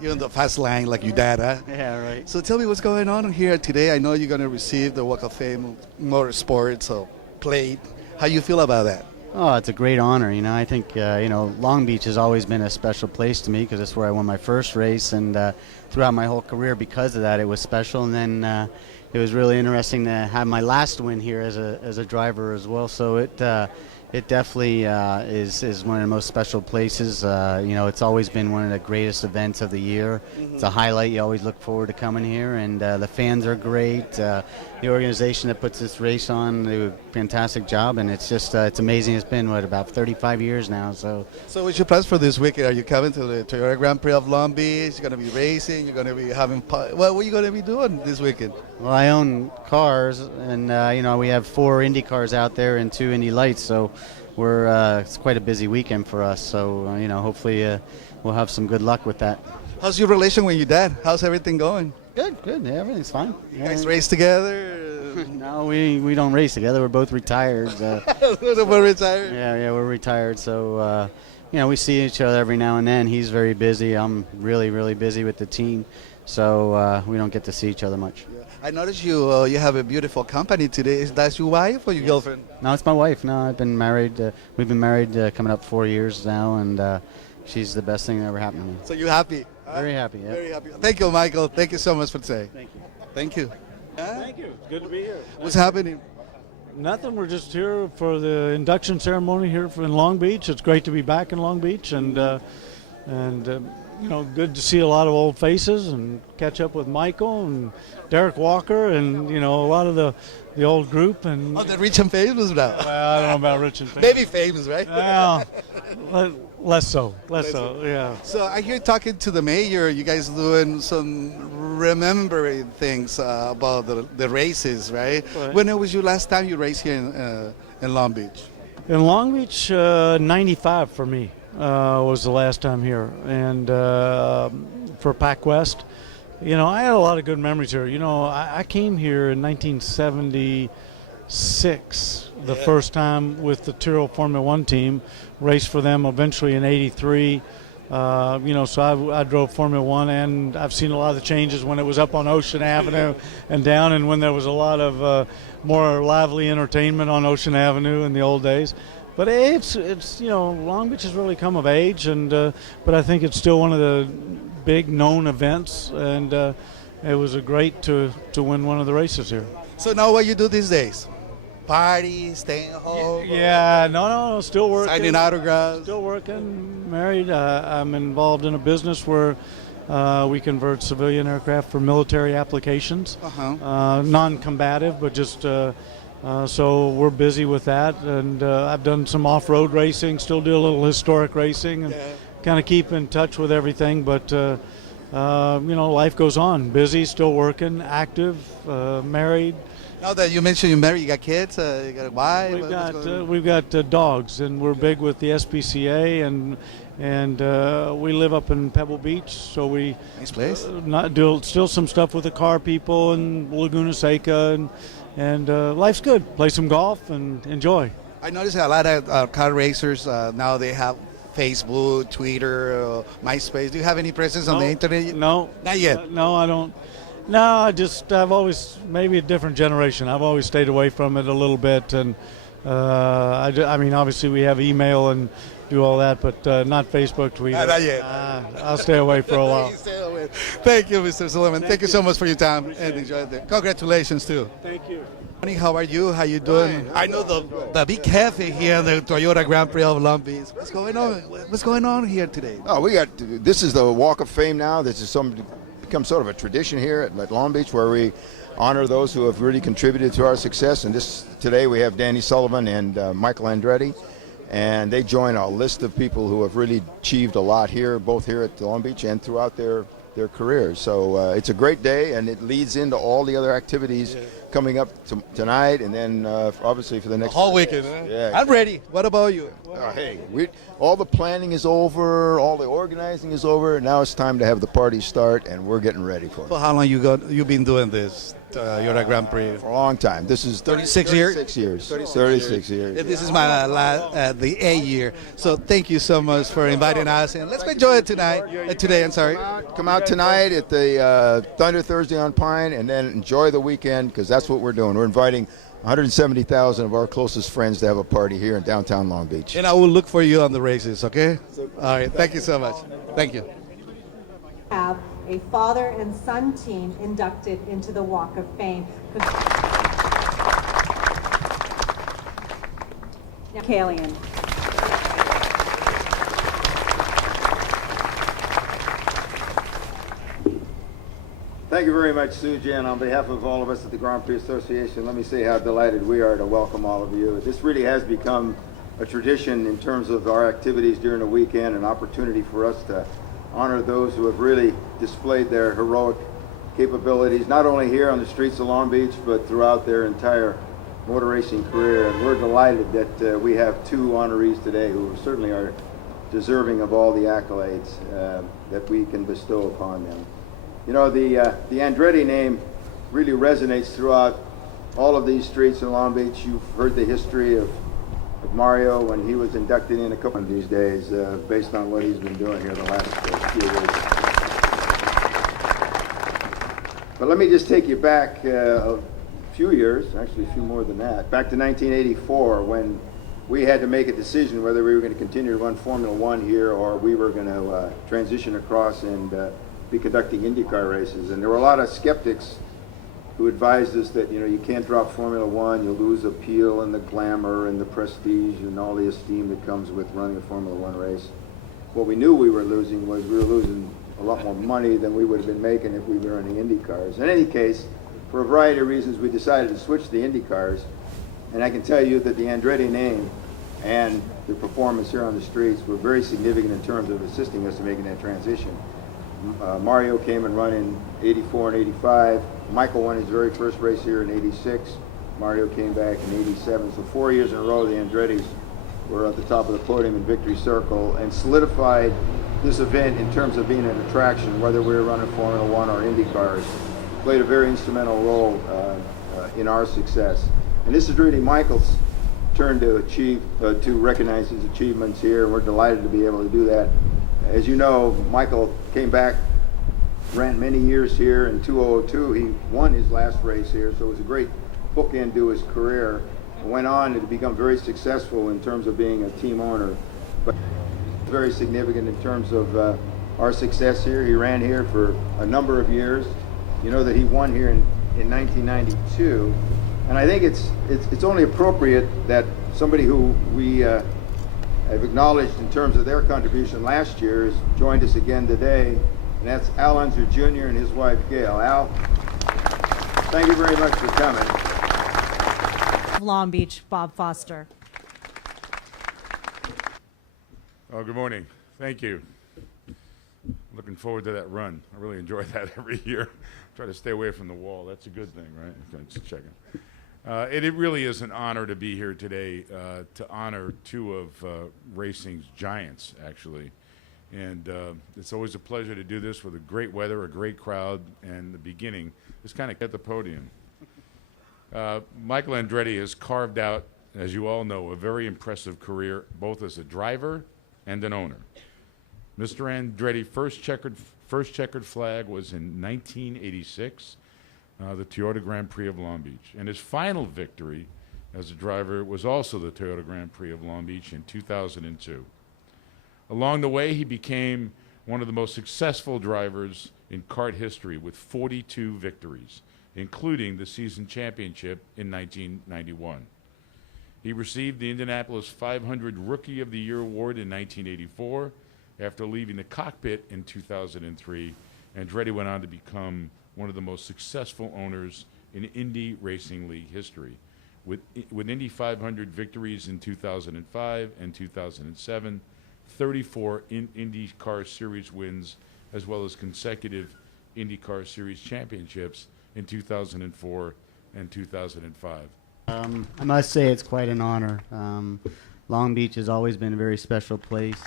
You're in the fast line like your dad, huh? Yeah, right. So tell me what's going on here today. I know you're going to receive the Walk of Fame Motorsports plate. How you feel about that? Oh, it's a great honor. I think Long Beach has always been a special place to me because it's where I won my first race, and throughout my whole career, because of that, it was special. And then it was really interesting to have my last win here as a driver as well. So it definitely is one of the most special places. It's always been one of the greatest events of the year. Mm-hmm. It's a highlight. You always look forward to coming here, and the fans are great. The organization that puts this race on, they do a fantastic job, and it's just it's amazing. It's been about 35 years now. So what's your plans for this weekend? Are you coming to the Toyota Grand Prix of Long Beach? You're going to be racing? You're going to be having what are you going to be doing this weekend? Well, I own cars, and we have 4 Indy cars out there and 2 Indy Lights, so it's quite a busy weekend for us. So hopefully we'll have some good luck with that. How's your relation with your dad? How's everything going? Good. Yeah, everything's fine. You guys race together? No, we don't race together. We're both retired. We're retired? Yeah, we're retired. So we see each other every now and then. He's very busy. I'm really, really busy with the team. So we don't get to see each other much. Yeah. I noticed you have a beautiful company today. Is that your wife or your girlfriend? No, it's my wife. No, I've been married. We've been married coming up 4 years now, and she's the best thing that ever happened to me. So you're happy? Very happy, yeah. Very happy. Thank you, Michael. Thank you so much for today. Thank you. Thank you. Thank you. It's good to be here. What's happening? Nothing. We're just here for the induction ceremony here in Long Beach. It's great to be back in Long Beach, and good to see a lot of old faces and catch up with Michael and Derek Walker and a lot of the old group. And the rich and famous now. Well, I don't know about rich and famous. Maybe famous, right? Well, less so. Yeah. So I hear talking to the mayor. You guys doing some remembering things about the races, right? When was your last time you raced here in Long Beach? In Long Beach, 95 for me. Was the last time here, and for Pac West, I had a lot of good memories here. I came here in 1976, the first time with the Tyrrell Formula One team, raced for them eventually in '83. So I drove Formula One, and I've seen a lot of the changes when it was up on Ocean Avenue and down, and when there was a lot of more lively entertainment on Ocean Avenue in the old days. But it's Long Beach has really come of age, and but I think it's still one of the big known events, and it was great to win one of the races here. So now what you do these days? Party, staying home? Yeah, no, still working. Signing autographs? Still working, married. I'm involved in a business where we convert civilian aircraft for military applications. Non-combative, but just... so we're busy with that, and I've done some off-road racing, still do a little historic racing, and kind of keep in touch with everything, but life goes on. Busy, still working, active, married. Now that you mentioned you're married, you got kids, you got a wife? We've got dogs, and we're big with the SPCA, and we live up in Pebble Beach, so we nice place. Do still some stuff with the car people and Laguna Seca, and life's good. Play some golf and enjoy. I noticed a lot of car racers now they have Facebook, Twitter, MySpace. Do you have any presence on the internet? No, not yet. No, I don't. No, I've always, maybe a different generation. I've always stayed away from it a little bit, and I mean, obviously we have email and do all that, but not Facebook, Twitter. Not yet. I'll stay away for a while. Thank you, Mr. Sullivan. Thank you so much for your time, and enjoy it. Congratulations too. Thank you. How are you? How you doing? I know the big cafe here, the Toyota Grand Prix of Long Beach. What's going on? What's going on here today? Oh, this is the Walk of Fame now. This is become sort of a tradition here at Long Beach, where we honor those who have really contributed to our success. And today we have Danny Sullivan and Michael Andretti, and they join a list of people who have really achieved a lot here, both here at Long Beach and throughout their careers. So it's a great day, and it leads into all the other activities coming up tonight, and then obviously for the next whole weekend. Yeah. I'm ready. What about you? Hey, all the planning is over, all the organizing is over. Now it's time to have the party start, and we're getting ready for it. For how long you've been doing this? You're a Grand Prix For a long time. This is 36 years. 36 years. This is my the 8th year. So thank you so much for inviting us, and let's enjoy it tonight. Today, I'm sorry. Come out tonight at the Thunder Thursday on Pine, and then enjoy the weekend, because that's what we're doing. We're inviting 170,000 of our closest friends to have a party here in downtown Long Beach. And I will look for you on the races, okay? All right, thank you so much. Thank you. Have a father and son team inducted into the Walk of Fame. Kalian. Thank you very much, Sue Jan. On behalf of all of us at the Grand Prix Association, let me say how delighted we are to welcome all of you. This really has become a tradition in terms of our activities during the weekend, an opportunity for us to honor those who have really displayed their heroic capabilities, not only here on the streets of Long Beach, but throughout their entire motor racing career. And we're delighted that we have two honorees today who certainly are deserving of all the accolades that we can bestow upon them. You know, the Andretti name really resonates throughout all of these streets in Long Beach. You've heard the history of Mario when he was inducted in a couple of these days based on what he's been doing here the last few weeks. But let me just take you back a few years, actually a few more than that, back to 1984 when we had to make a decision whether we were going to continue to run Formula One here or we were going to transition across and be conducting IndyCar races. And there were a lot of skeptics who advised us that, you know, you can't drop Formula One, you'll lose appeal and the glamour and the prestige and all the esteem that comes with running a Formula One race. What we knew we were losing was we were losing a lot more money than we would have been making if we were running Indy cars. In any case, for a variety of reasons, we decided to switch to Indy cars. And I can tell you that the Andretti name and the performance here on the streets were very significant in terms of assisting us in making that transition. Mario came and run in 84 and 85. Michael won his very first race here in 86. Mario came back in 87. So 4 years in a row, the Andrettis were at the top of the podium in victory circle and solidified this event in terms of being an attraction, whether we were running Formula One or Indy cars. Played a very instrumental role in our success. And this is really Michael's turn to recognize his achievements here. We're delighted to be able to do that. As you know, Michael came back, ran many years here. In 2002, he won his last race here, so it was a great bookend to his career. And went on to become very successful in terms of being a team owner, but very significant in terms of our success here. He ran here for a number of years. You know that he won here in 1992, and I think it's only appropriate that somebody who we have acknowledged in terms of their contribution last year has joined us again today, and that's Al Unser Jr. and his wife Gail. Al, thank you very much for coming. Long Beach, Bob Foster. Oh, good morning. Thank you. Looking forward to that run. I really enjoy that every year. Try to stay away from the wall. That's a good thing, right? Okay, just checking. It really is an honor to be here today to honor two of racing's giants, actually. And it's always a pleasure to do this with a great weather, a great crowd, and the beginning is kind of at the podium. Michael Andretti has carved out, as you all know, a very impressive career, both as a driver and an owner. Mr. Andretti's first checkered flag was in 1986, the Toyota Grand Prix of Long Beach. And his final victory as a driver was also the Toyota Grand Prix of Long Beach in 2002. Along the way, he became one of the most successful drivers in kart history with 42 victories, including the season championship in 1991. He received the Indianapolis 500 Rookie of the Year award in 1984. After leaving the cockpit in 2003, Andretti went on to become one of the most successful owners in Indy Racing League history, with Indy 500 victories in 2005 and 2007, 34 IndyCar Series wins, as well as consecutive IndyCar Series championships in 2004 and 2005. I must say it's quite an honor. Long Beach has always been a very special place.